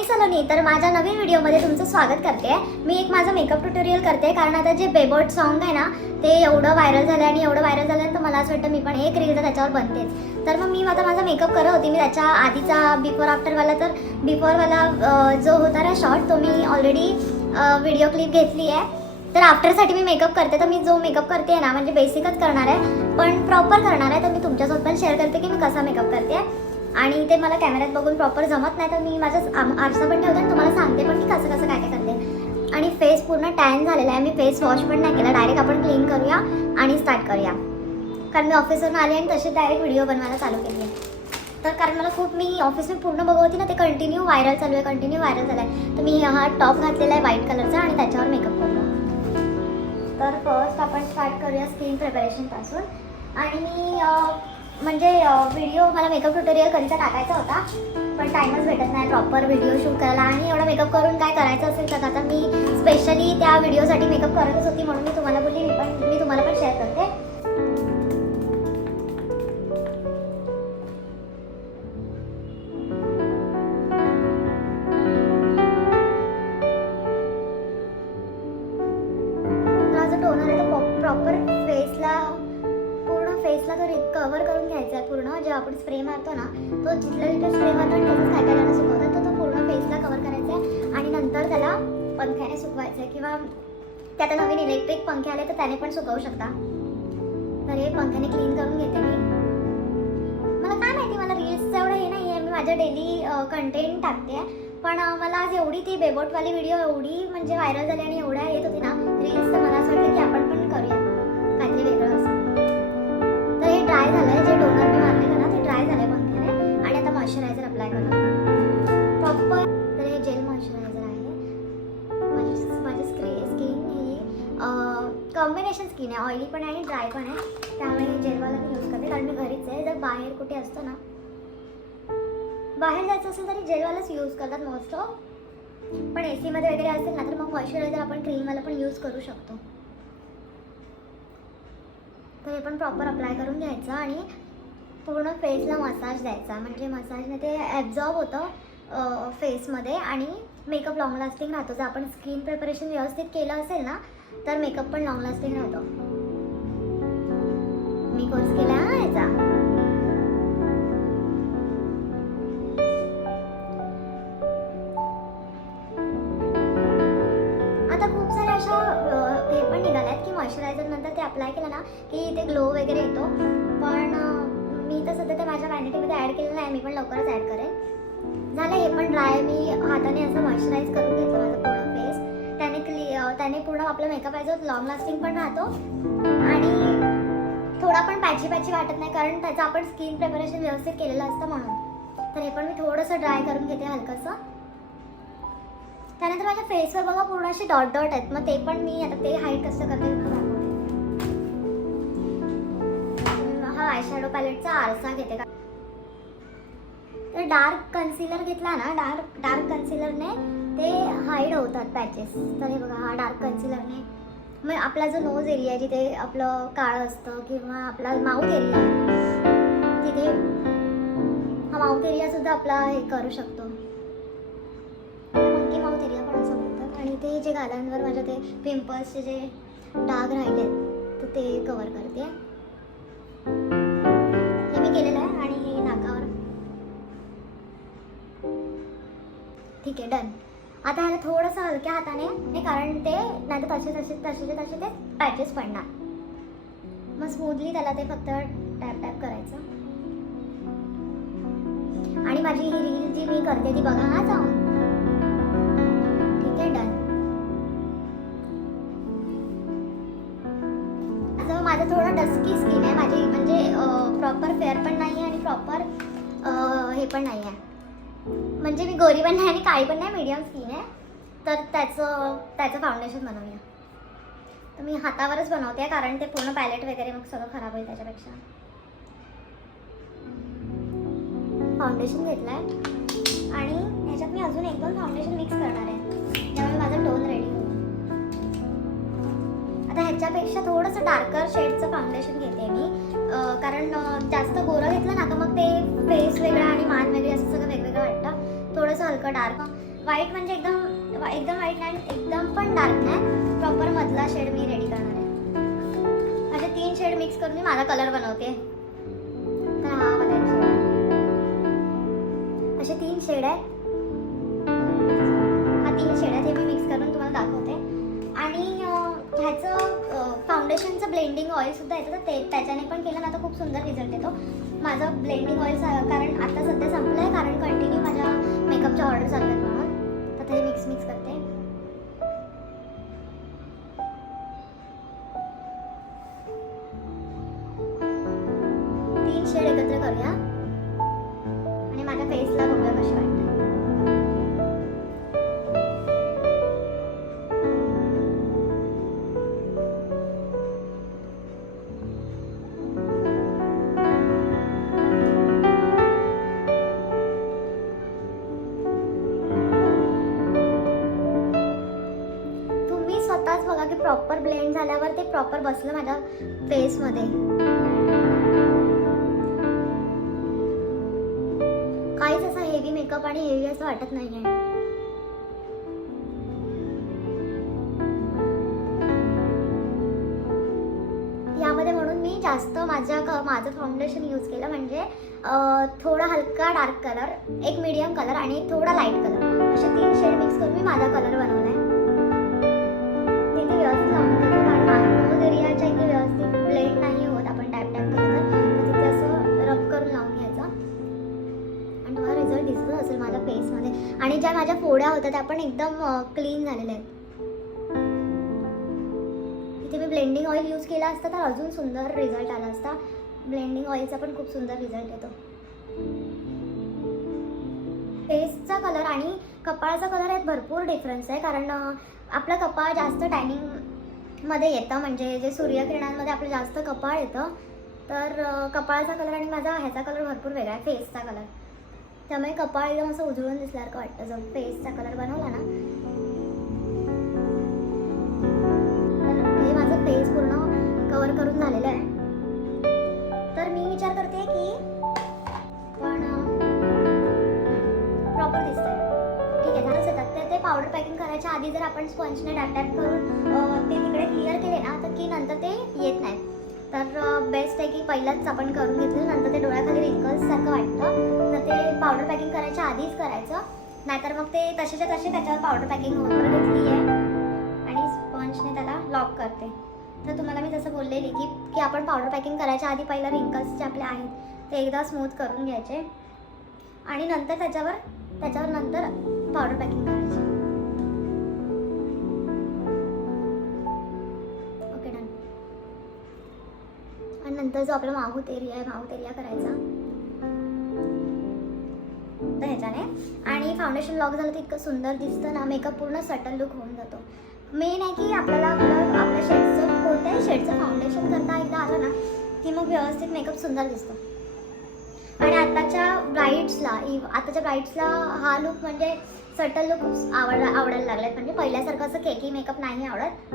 मी सलोनी, तर माझ्या नवीन व्हिडिओमध्ये तुमचं स्वागत करते. मी एक माझं मेकअप ट्युटोरियल करते, कारण आता जे बेबॉट सॉन्ग आहे ना ते एवढं व्हायरल झालं आणि एवढं व्हायरल झालं तर मला असं वाटतं मी पण एक रील तर त्याच्यावर बनतेच. तर मग मी आता माझा मेकअप करत होती. मी त्याच्या आधीचा बिफोर आफ्टरवाला, तर बिफोरवाला जो होता ना शॉर्ट, तो मी ऑलरेडी व्हिडिओ क्लिप घेतली आहे. तर आफ्टरसाठी मी मेकअप करते. तर मी जो मेकअप करते ना म्हणजे बेसिकच करणार आहे पण प्रॉपर करणार आहे. तर मी तुमच्यासोबत पण शेअर करते की मी कसा मेकअप करते आणि ते मला कॅमेऱ्यात बघून प्रॉपर जमत नाही, तर मी माझा आरसा पण ठेवते आणि तुम्हाला सांगते पण की कसं कसं काय काय करते. आणि फेस पूर्ण टॅन झालेला आहे. मी फेस वॉश पण नाही केला, डायरेक्ट आपण क्लीन करूया आणि स्टार्ट करूया. कारण मी ऑफिसवरून आले आणि तसे डायरेक्ट व्हिडिओ बनवायला चालू केली आहे. तर कारण मला खूप, मी ऑफिसमध्ये पूर्ण बघवते ना, ते कंटिन्यू व्हायरल चालू आहे, कंटिन्यू व्हायरल झालं आहे. तर मी हा टॉप घातलेला आहे व्हाईट कलरचा आणि त्याच्यावर मेकअप करतो. तर फर्स्ट आपण स्टार्ट करूया स्किन प्रिपरेशनपासून. आणि मी म्हणजे व्हिडिओ, मला मेकअप ट्युटोरियल कधीचा टाकायचा होता पण टाईमच भेटत नाही प्रॉपर व्हिडिओ शूट करायला. आणि एवढा मेकअप करून काय करायचं असेल तर आता मी स्पेशली त्या व्हिडिओसाठी मेकअप करतच होती, म्हणून मी तुम्हाला बोलली मी तुम्हाला पण शेअर करते. टोनर आहे तो प्रॉपर फेसला तो कव्हर करून घ्यायचा आहे पूर्ण. जेव्हा आपण स्प्रे मारतो ना, तो जिथल्या जिथे स्प्रे मारतो आणि तसंच काय करायला सुकवतात, तर तो पूर्ण फेसला कव्हर करायचा आहे आणि नंतर त्याला पंख्याने सुकवायचं आहे, किंवा ते आता नवीन इलेक्ट्रिक पंखे आले तर त्याने पण सुकवू शकता. तर हे पंख्याने क्लीन करून घेते मी. मला काय माहिती, मला रील्सचं एवढं हे नाही आहे, मी माझ्या डेली कंटेंट टाकते, पण मला आज एवढी ती बेबॉटवाली व्हिडिओ एवढी म्हणजे व्हायरल झाली आणि एवढ्या येत होती ना रील्स, तर मला असं वाटलं की आपण पण करूया काहीतरी वेगळं असं. तर हे ड्राय झालं आहे, जे टोनर मी मारलेलं ना ते ड्राय झालं आहे पंख्याने. आणि आता मॉइश्चरायझर अप्लाय करणं प्रॉपर. तर हे जेल मॉइश्चरायझर आहे. माझी स्किन ही कॉम्बिनेशन स्किन आहे, ऑइली पण आहे आणि ड्राय पण आहे, त्यामुळे हे जेलवाला मी यूज करते. कारण मी घरीच आहे, जर बाहेर कुठे असतो ना, बाहेर जायचं असेल तरी जेलवालाच यूज करतात मोस्ट ऑफ. पण एसीमध्ये वगैरे असेल ना तर मग मॉइश्चरायझर आपण क्रीमवाला पण यूज करू शकतो. तर हे पण प्रॉपर अप्लाय करून घ्यायचं आणि पूर्ण फेसला मसाज द्यायचा. म्हणजे मसाजने ते ॲब्झॉर्ब होतं फेसमध्ये आणि मेकअप लॉंग लास्टिंग राहतो. जर आपण स्किन प्रिपरेशन व्यवस्थित केलं असेल ना तर मेकअप पण लॉंग लास्टिंग राहतो. मी कोर्स केला आहे याचा. आता खूप साऱ्या अशा हे पण निघाल्यात की मॉइश्चरायझर नंतर ते अप्लाय केलं ना की ते ग्लो वगैरे येतो. पण मी तर सध्या ते माझ्या वॅनिटीमध्ये ॲड केलेलं नाही, मी पण लवकरच ॲड करेन. झालं हे पण ड्राय. मी हाताने असं मॉइश्चराईज करून घेतलं माझं पूर्ण फेस. त्याने पूर्ण आपला मेकअप आहे जो लॉंग लास्टिंग पण राहतो आणि थोडा पण पॅची वाटत नाही, कारण त्याचं आपण स्किन प्रिपरेशन व्यवस्थित केलेलं असतं म्हणून. तर हे पण मी थोडंसं ड्राय करून घेते हलकंसं. त्यानंतर माझ्या फेसवर बघा पूर्ण असे डॉट आहेत, मग ते पण मी आता ते हाईड कसं करते दाखवते. हा आयशॅडो पॅलेटचा आरसा घेते. तर डार्क कन्सिलर घेतला ना, डार्क कन्सिलरने ते हाईड होतात पॅचेस. तर हे बघा, हा डार्क कन्सिलरने मग आपला जो नोज एरिया आहे जिथे आपलं काळं असतं, किंवा आपला माउथ एरिया आहे तिथे, हा माउथ एरिया सुद्धा आपला हे करू शकतो. मंकी माउथ एरिया पण असं म्हणतात. आणि ते जे गालांवर माझ्या ते पिंपल्सचे जे डाग राहिले तर ते कव्हर करते. हे मी केलेलं आहे. आणि नाकावर ठीक आहे, डन. आता ह्याला थोडंसं हलक्या हाताने नाही, कारण ते नाही तर तसे ते पॅचेस पडणार. मग स्मूथली त्याला ते फक्त टॅप करायचं. आणि माझी ही रील जी मी करते ती बघा हा जाऊन. ठीक आहे, डन. आता माझं थोडं डस्की स्किन आहे माझी, म्हणजे प्रॉपर फेअर पण नाही आहे आणि प्रॉपर हे पण नाही आहे, म्हणजे मी गोरी पण नाही आणि काळी पण नाही, मीडियम स्किन आहे. तर त्याचं फाउंडेशन बनवूया. तर मी हातावरच बनवते कारण ते पूर्ण पॅलेट वगैरे मग सगळं खराब होईल त्याच्यापेक्षा. फाउंडेशन घेतलं आहे आणि ह्याच्यात मी अजून 1-2 फाउंडेशन मिक्स करणार आहे, त्यामुळे माझा टोन रेडी होईल. आता ह्याच्यापेक्षा थोडंसं डार्कर शेडचं फाउंडेशन घेते मी, कारण जास्त गोरं घेतलं ना तर मग ते फेस वेगळा आणि मान वेगळी असं सगळं वेगवेगळं वाटतं. थोडंसं हलकं डार्क व्हाईट म्हणजे एकदम एकदम व्हाईट नाही एकदम पण डार्क नाही, प्रॉपर मधला शेड मी रेडी करणार आहे. असे 3 शेड मिक्स करून मी माझा कलर बनवते. तर हा वाला एक शेड आहे. असे 3 शेड आहेत. हा 3 शेड आहेत, हे मी मिक्स करून तुम्हाला दाखवते. आणि ह्याचं फाउंडेशनचं ब्लेंडिंग ऑइल सुद्धा येतं, तर ते त्याच्याने पण केलं ना तर खूप सुंदर रिझल्ट येतो. माझं ब्लेंडिंग ऑइल कारण आता सध्या संपलं आहे, कारण कंटिन्यू माझ्या मेकअपच्या ऑर्डर चालू आहेत म्हणून. तर ते मिक्स करते. तीन शेड एकत्र करूया आणि माझ्या फेसला बघूया कशी वाटते. स्वतःच बघा की प्रॉपर ब्लेंड झाल्यावर ते प्रॉपर बसलं माझ्या फेसमध्ये. काहीच असं हेवी मेकअप आणि हेवी असं वाटत नाहीये. यामध्ये म्हणून मी जास्त माझं फाउंडेशन यूज केलं, म्हणजे थोडा हलका डार्क कलर, एक मीडियम कलर आणि थोडा लाईट कलर, असे 3 शेड मिक्स करून मी माझा कलर बनवलाय. व्यवस्थित लावून घ्यायचं, कारण नोज एरियाच्या इथे व्यवस्थित ब्लेंड नाही होत. आपण टॅप केलं तर तिथे असं रब करून लावून घ्यायचं आणि तुम्हाला रिझल्ट दिसत असेल माझ्या फेसमध्ये. आणि ज्या माझ्या फोड्या होत्या त्या पण एकदम क्लीन झालेल्या आहेत. इथे मी ब्लेंडिंग ऑइल यूज केला असता तर अजून सुंदर रिझल्ट आला असता. ब्लेंडिंग ऑइलचा पण खूप सुंदर रिझल्ट येतो. फेसचा कलर आणि कपाळाचा कलर यात भरपूर डिफरन्स आहे, कारण आपलं कपाळ जास्त टॅनिंगमध्ये येतं, म्हणजे जे सूर्यकिरणांमध्ये आपलं जास्त कपाळ येतं. तर कपाळाचा कलर आणि माझा ह्याचा कलर भरपूर वेगळा आहे, फेसचा कलर. त्यामुळे कपाळ एकदम असं उजळून दिसल्यासारखं वाटतं जर फेसचा कलर बनवला ना. तर हे माझं फेस पूर्ण कवर करून झालेलं आहे. तर मी विचार करते की पण प्रॉपर दिसतंय. ठीक आहे, झालंच येतात. तर ते पावडर पॅकिंग करायच्या आधी जर आपण स्पंजने डॅप करून ते तिकडे क्लिअर केले ना तर की नंतर ते येत नाही. तर बेस्ट आहे की पहिलाच आपण करून घेतलं, नंतर ते डोळ्याखाली रिंकल्स सारखं वाटतं. तर ते पावडर पॅकिंग करायच्या आधीच करायचं, नाहीतर मग ते तसेच्या तसे त्याच्यावर पावडर पॅकिंग होऊन घेतली आहे आणि स्पंजने त्याला लॉक करते. तर तुम्हाला मी जसं बोललेली की आपण पावडर पॅकिंग करायच्या आधी पहिला रिंकल्स जे आपले आहेत ते एकदा स्मूथ करून घ्यायचे आणि नंतर त्याच्यावर नंतर पावडर पॅकिंग करायची. Okay, done. आणि नंतर जो आपला माउथ एरिया करायचा तर ह्याच्याने. आणि फाउंडेशन लॉक झालं तर इतकं सुंदर दिसतं ना, मेकअप पूर्ण सटल लुक होऊन जातो. मेन आहे की आपल्याला आपल्या शेडचं कोणत्याही शेडचं फाउंडेशन करता एकदा आलं ना की मग व्यवस्थित मेकअप सुंदर दिसतो. आणि आताच्या ब्राईड्सला हा लुक म्हणजे सटल लुक आवडायला लागलाय. म्हणजे पहिल्यासारखं असं केकी मेकअप नाही आवडत.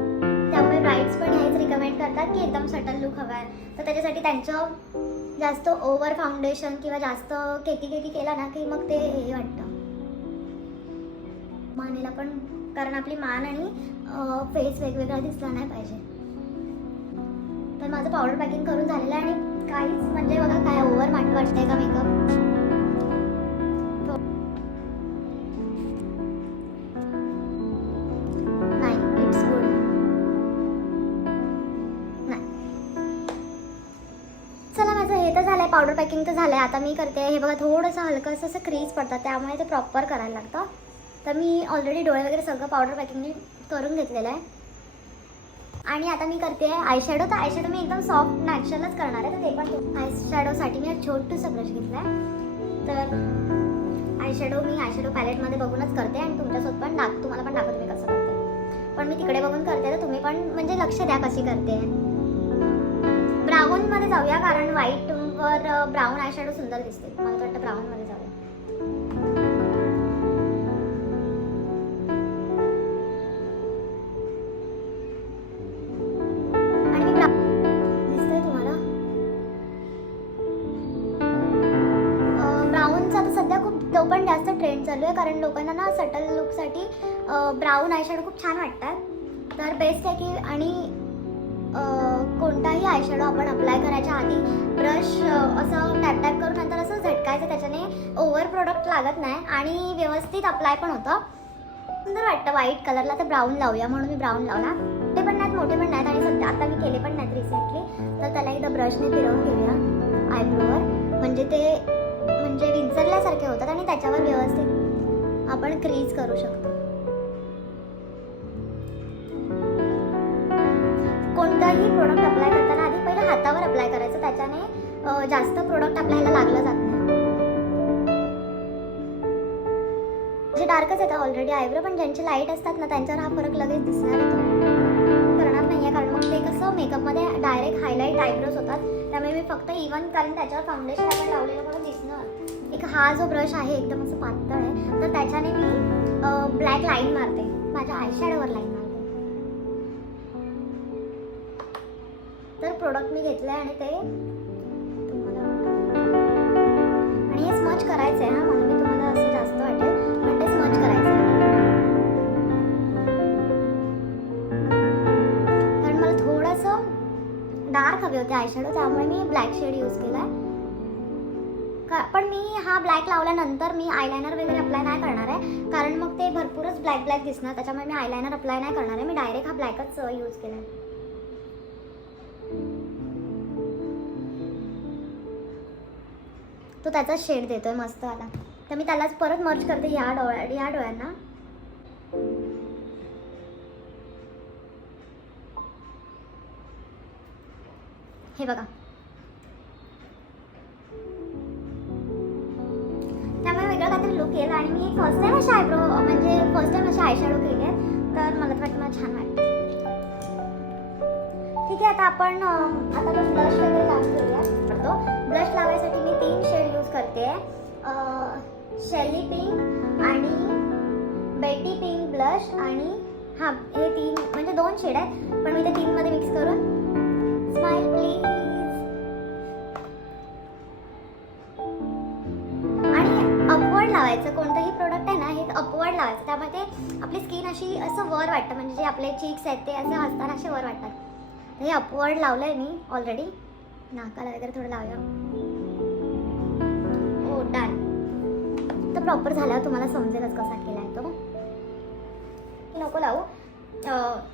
त्यामुळे ब्राईड्स पण हेच रिकमेंड करतात की एकदम सटल लुक हवा आहे. तर त्याच्यासाठी त्यांचं जास्त ओव्हर फाउंडेशन किंवा जास्त केकी केला ना की मग ते हे वाटतं मानेला पण, कारण आपली मान आणि फेस वेगवेगळा दिसला नाही पाहिजे. तर माझं पावडर पॅकिंग करून झालेलं आहे आणि काहीच म्हणजे बघा काय ओव्हर वाटतंय का मेकअप. नाही, इट्स गुड. नाही, चला माझं हे तर झालंय, पावडर पॅकिंग तर झालंय. आता मी करते हे बघा, थोडंसं हलकंसं असं क्रीज पडतात त्यामुळे ते प्रॉपर करायला लागतं. तर मी ऑलरेडी डोळे वगैरे सगळं पावडर पॅकिंग करून घेतलेलं आहे. आणि आता मी करते आयशॅडो. तर आयशॅडो मी एकदम सॉफ्ट नॅचरलच करणार आहे. तर ते पण आयशॅडोसाठी मी छोटंसं ब्रश घेतला आहे. तर आयशॅडो पॅलेटमध्ये बघूनच करते आणि तुमच्यासोबत पण तुम्हाला पण दाखवते मी कसं करते. पण मी तिकडे बघून करते तर तुम्ही पण म्हणजे लक्ष द्या कशी करते. ब्राऊनमध्ये जाऊया, कारण व्हाईटवर ब्राऊन आयशॅडो सुंदर दिसते. मला वाटतं ब्राऊनमध्ये जाऊया. सध्या खूप तो पण जास्त ट्रेंड चालू आहे, कारण लोकांना ना सटल लुकसाठी ब्राऊन आयशॅडो खूप छान वाटतात. तर बेस्ट आहे की आणि कोणताही आयशॅडो आपण अप्लाय करायच्या आधी ब्रश असं टॅप टॅप करून नंतर असं झटकायचं, त्याच्याने ओव्हर प्रोडक्ट लागत नाही आणि व्यवस्थित अप्लाय पण होतं. सुंदर वाटतं व्हाईट कलरला. तर ब्राऊन लावूया म्हणून मी ब्राऊन लावला. ते पण नाहीत, मोठे पण नाहीत आणि सध्या आता मी केले पण नाहीत रिसेंटली. तर त्याला एकदा ब्रशने फिरवून घेऊया आयब्रोवर, म्हणजे ते विंचरल्यासारखे होतात आणि त्याच्यावर व्यवस्थित आपण क्रीज करू शकतो. कोणताही प्रोडक्ट अप्लाय करताना आधी पहिलं हातावर अप्लाय करायचं, त्याच्याने जास्त प्रोडक्ट आपल्याला लागलं जात नाही. जे डार्कच येतं ऑलरेडी आयब्रो, पण ज्यांचे लाईट असतात ना त्यांच्यावर हा फरक लगेच दिसणार येतो. करणार नाही आहे कारण मग ते कसं मेकअपमध्ये डायरेक्ट हायलाईट आयब्रोज होतात. त्यामुळे मी फक्त इव्हन कारण त्याच्यावर फाउंडेशन आपण लावलेलं म्हणून दिसणार. एक हा जो ब्रश आहे एकदम असं पातळ आहे, तर त्याच्याने मी ब्लॅक लाईन मारते, माझ्या आयशॅडोवर लाईन मारते. तर प्रोडक्ट मी घेतलं आहे आणि ते तुम्हाला आणि हे स्मच करायचं आहे. म्हणून मी तुम्हाला असं जास्त वाटेल पण ते स्मच करायचं आहे, कारण मला थोडंसं डार्क हवे होते आयशॅडो, त्यामुळे मी ब्लॅक शेड यूज केला आहे. पण मी हा ब्लॅक लावल्यानंतर मी आयलायनर वगैरे अप्लाय नाही करणार आहे, कारण मग ते भरपूरच ब्लॅक ब्लॅक दिसणार. त्याच्यामुळे मी आयलायनर अप्लाय नाही करणार आहे. मी डायरेक्ट हा ब्लॅकच यूज केला आहे. तो त्याचा शेड देतोय मस्त आला. तर मी त्यालाच परत मर्ज करते ह्या डोळ्यांना. हे बघा, त्यामुळे वेगळं काहीतरी लुक येईल. आणि मी फर्स्ट टाइम असे आयब्रो म्हणजे फर्स्ट टाइम असे आयशॅडो केले, तर मला तर वाटतं मला छान वाटतं. ठीक आहे, आता आपण ब्लश वगैरे लावून घेऊया. ब्लश लावायसाठी मी 3 शेड यूज करते. शेली पिंक आणि बेटी पिंक ब्लश आणि हे 3 म्हणजे 2 शेड आहेत, पण मी ते 3 मध्ये मिक्स करून स्माइल प्लीज. आणि अपवर्ड लावायचं. कोणतंही प्रोडक्ट आहे ना हे अपवर्ड लावायचं, त्यामुळे ते आपली स्किन अशी असं वर वाटतं, म्हणजे जे आपले चीक्स आहेत ते असे हसताना असे वर वाटतात. हे अपवर्ड लावलंय मी ऑलरेडी. नाकाला वगैरे थोडं लावूया. हो, डन. तर प्रॉपर झाल्यावर तुम्हाला समजेलच कसा केलाय तो. नको लावू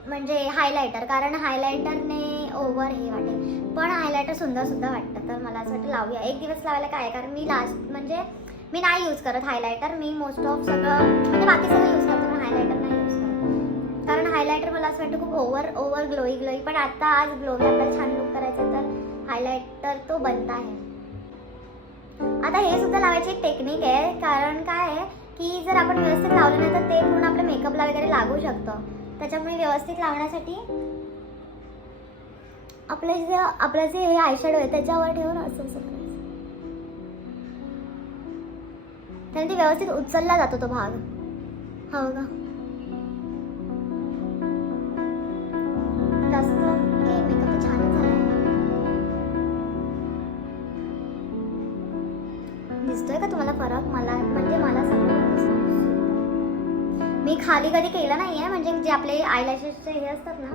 म्हणजे हायलायटर, कारण हायलायटरने ओव्हर हे वाटेल, पण हायलायटर सुंदर सुद्धा वाटतं. तर मला असं वाटतं लावूया. एक दिवस लावायला काय आहे, कारण मी लास्ट म्हणजे मी नाही यूज करत हायलायटर. मी मोस्ट ऑफ सगळं म्हणजे बाकी सगळं यूज करतो, पण हायलायटर नाही यूज करत. कारण हायलायटर मला असं वाटतं खूप ओव्हर ग्लोई, पण आता आज ग्लोई आपल्याला छान लुक करायचं तर हायलायटर तो बनता आहे. आता हे सुद्धा लावायची एक टेक्निक आहे, कारण काय आहे की जर आपण व्यवस्थित लावलं नाही तर ते पूर्ण आपल्या मेकअपला वगैरे लागू शकतं. त्याच्यामुळे व्यवस्थित लावण्यासाठी आपलं जे हे आयशॅडो आहे त्याच्यावर ठेवून असं करायचं, त्याने ते व्यवस्थित उचलला जातो तो भाग. हो का, जास्त मेकअप तर छानच झालाय. दिसतोय का तुम्हाला फरक? मला म्हणजे मला सगळं दिसतं. मी खाली कधी केलं नाहीये, म्हणजे जे आपले आयलॅशेसचे हे असतात ना,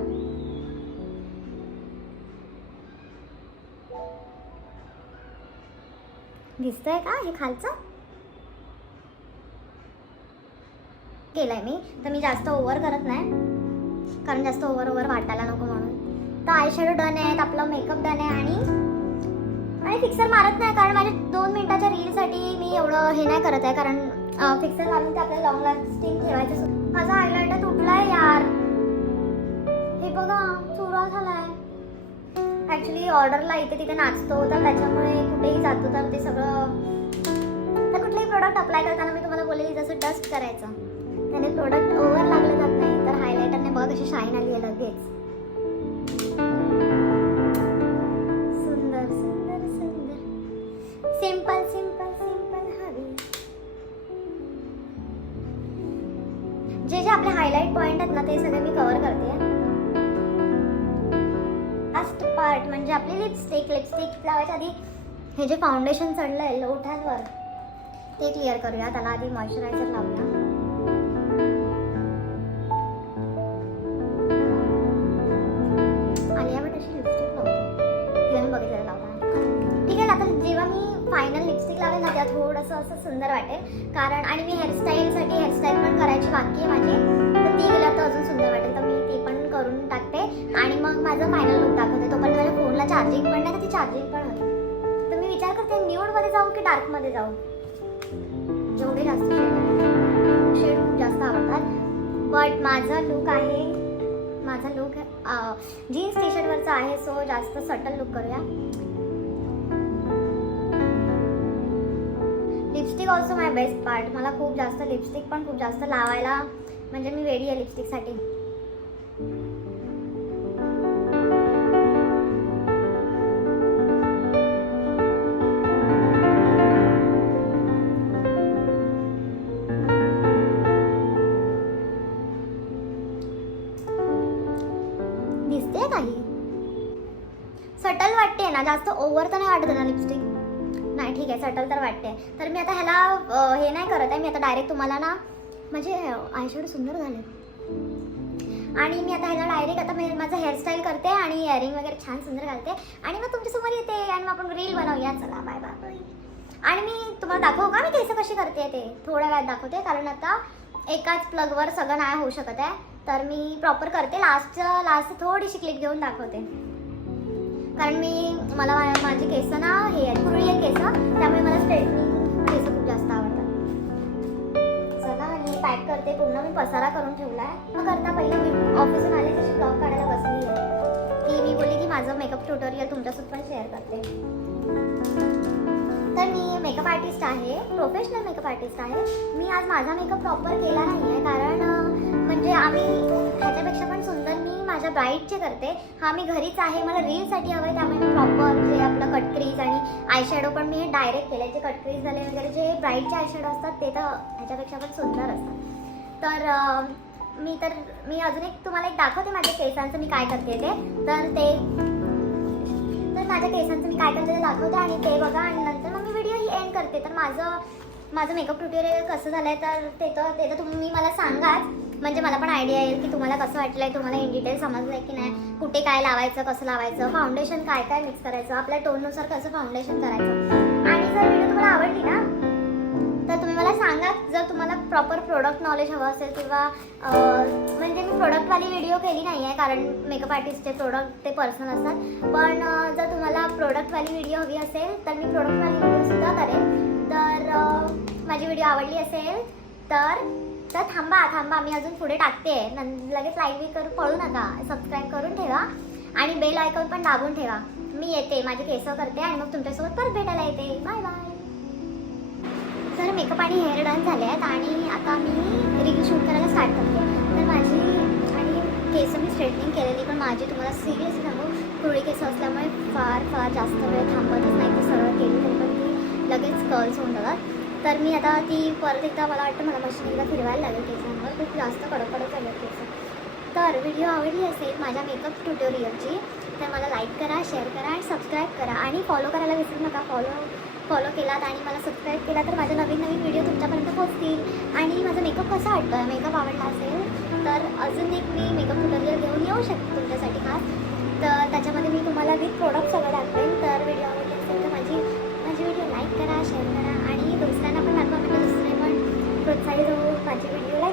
दिसतंय का हे खालचं केलंय मी. तर मी जास्त ओव्हर करत नाही, कारण जास्त ओव्हर वाटायला नको म्हणून. तर आयशॅडो डन आहे, आपला मेकअप डन आहे. आणि फिक्सर मारत नाही, कारण माझ्या 2 मिनिटाच्या रीलसाठी मी एवढं हे नाही करत आहे, कारण फिक्सर मारून ते आपल्याला लॉंग लास्टिंग ठेवायचं. माझा हायलायटर तुटलाय यार, हे बघा चुरा झालाय. ॲक्च्युली ऑर्डरला इथे तिथे नाचतो, तर त्याच्यामुळे कुठेही जातो तर ते सगळं. तर कुठलेही प्रोडक्ट अप्लाय करताना मी तुम्हाला बोललेली जसं डस्ट करायचं, त्याने प्रोडक्ट ओव्हर लागलं जात नाही. तर हायलायटरने बघ कशी शाईन आली आहे लगेच. सुंदर सुंदर सुंदर, सिंपल सिंपल सिंपल हवी. जे जे आपले हायलाइट पॉइंट आहेत ना ते सगळे मी कव्हर करते. लास्ट पार्ट म्हणजे आपली लिपस्टिक लावायच्या आधी हे जे फाउंडेशन चढलंय ओठांवर ते क्लिअर करूया. त्याला आधी मॉइश्चरायझर लावूया. आलिया भट अशी लिपस्टिक लावते, तिला मी बघितलेलं लावताना. ठीक आहे, आता जेव्हा मी फायनल लिपस्टिक लावेल ना, तेव्हा थोडंसं असं सुंदर वाटेल. कारण आणि मी हेअरस्टाईल पण करायची बाकी आहे माझी, तर ती गेल्यावर तर अजून सुंदर वाटेल. तर मी ती पण करून टाकते आणि मग माझं फायनल लुक दाखवते. तोपर्यंत माझ्या फोनला चार्जिंग पण नाही, तर ती चार्जिंग पण होईल. तर मी विचार करते न्यूडमध्ये जाऊ की डार्कमध्ये जाऊ. जेवढे जास्त शेड खूप जास्त आवडतात. बट माझा लुक जीन्स टी शर्टवरचा आहे, सो जास्त सटल लुक करूया. लिपस्टिक ऑल्सो माय बेस्ट पार्ट. मला खूप जास्त लिपस्टिक पण खूप जास्त लावायला, म्हणजे मी वेडी आहे लिपस्टिकसाठी. दिसते काही सटल वाटते ना, जास्त ओव्हर तर नाही वाटत ना लिपस्टिक. नाही ठीक आहे, सटल तर वाटते. तर मी आता ह्याला हे नाही करत आहे. मी आता डायरेक्ट तुम्हाला ना, म्हणजे आयशॅडो सुंदर झाले आणि मी आता ह्याला डायरेक्ट आता माझं हेअरस्टाईल करते आणि इयरिंग वगैरे छान सुंदर घालते आणि मग तुमच्यासमोर येते आणि मग आपण रील बनवूया. चला बाय बाय. आणि मी तुम्हाला दाखवू का मी केस कशी करते ते थोड्या वेळात दाखवते, कारण आता एकाच प्लगवर सगळं नाही होऊ शकत आहे. तर मी प्रॉपर करते. लास्ट थोडीशी क्लिक घेऊन दाखवते, कारण मला माझे केस ना हे आहेत, कुरळी आहेत केस, त्यामुळे मला स्ट्रेटनिंग केस खूप जास्त आवडतात. चला मी पॅक करते पूर्ण. मी पसारा करून ठेवला आहे. मग करता पहिले मी ऑफिसून आले तशी ब्लॉग काढायला बसली आहे की मी बोलली की माझं मेकअप ट्युटोरियल तुमच्यासोबत पण शेअर करते. तर मी मेकअप आर्टिस्ट आहे, प्रोफेशनल मेकअप आर्टिस्ट आहे. मी आज माझा मेकअप प्रॉपर केला नाही आहे, कारण म्हणजे आम्ही ह्याच्यापेक्षा पण सुंदर मी माझ्या ब्राईडचे करते. हा मी घरीच आहे, मला रीलसाठी हवं आहे, त्यामुळे मी प्रॉपर जे आपलं कटक्रीज आणि आयशॅडो पण मी हे डायरेक्ट केलं. जे कटक्रीज झाले वगैरे जे ब्राईडचे आयशॅडो असतात ते तर ह्याच्यापेक्षा पण सुंदर असतात. तर मी अजून एक तुम्हाला एक दाखवते माझ्या केसांचं मी काय करते ते. तर माझ्या केसांचं मी काय करते ते दाखवते आणि ते बघा आणि नंतर मग मी व्हिडिओ ही एंड करते. तर माझं मेकअप ट्युटोरियल कसं झालं आहे तर ते तर तुम्ही मला सांगाच, म्हणजे मला पण आयडिया येईल की तुम्हाला कसं वाटलं आहे, तुम्हाला इन डिटेल समजलं आहे की नाही, कुठे काय लावायचं, कसं लावायचं, फाउंडेशन काय मिक्स करायचं, आपल्या टोननुसार कसं फाउंडेशन करायचं. आणि जर व्हिडिओ तुम्हाला आवडली ना तर तुम्ही मला सांगा. जर तुम्हाला प्रॉपर प्रोडक्ट नॉलेज हवं असेल किंवा म्हणजे मी प्रोडक्टवाली व्हिडिओ केली नाही आहे, कारण मेकअप आर्टिस्टचे प्रोडक्ट ते पर्सनल असतात. पण जर तुम्हाला प्रोडक्टवाली व्हिडिओ हवी असेल तर मी प्रोडक्टवाली व्हिडिओसुद्धा करेन. तर माझी व्हिडिओ आवडली असेल तर थांबा मी अजून पुढे टाकते. लगेच लाईव्ह पळू नका. सबस्क्राईब करून ठेवा आणि बेल आयकॉन पण दाबून ठेवा. मी येते, माझे केस करते आणि मग तुमच्यासोबत परत भेटायला येते. Bye bye. तर मेकअप आणि हेअर डन झाले आहेत आणि आता मी रील शूट करायला स्टार्ट करते. तर माझी आणि केस मी स्ट्रेटनिंग केलेली, पण माझी तुम्हाला सिरियसली सांगू थोडी केस असल्यामुळे फार जास्त वेळ थांबतच नाही. ती सरळ केली तरी पण ती लगेच कर्ल्स होऊन जातात. तर मी आता ती परत एकदा मला वाटतं मला मशीनला फिरवायला लागेल केसांवर. खूप जास्त कडक झाले केस. तर व्हिडिओ आवडली असेल माझ्या मेकअप ट्युटोरियलची तर मला लाईक करा, शेअर करा आणि सबस्क्राईब करा आणि फॉलो करायला विसरू नका. फॉलो केलात आणि मला सबस्क्राईब केला तर माझे नवीन व्हिडिओ तुमच्यापर्यंत पोहोचतील. आणि माझा मेकअप कसा वाटतो आहे, मेकअप आवडला असेल तर अजून एक मी मेकअप ट्युटोरियल घेऊन येऊ शकते तुमच्यासाठी खास. तर त्याच्यामध्ये मी तुम्हाला विथ प्रोडक्ट सगळं दाखवेन. तर व्हिडिओ आवडली असेल तर माझी व्हिडिओ लाईक करा, शेअर करा आणि दुसऱ्यांना पण दाखवा, म्हणजे दुसरे पण प्रोत्साहित होऊ माझी व्हिडिओ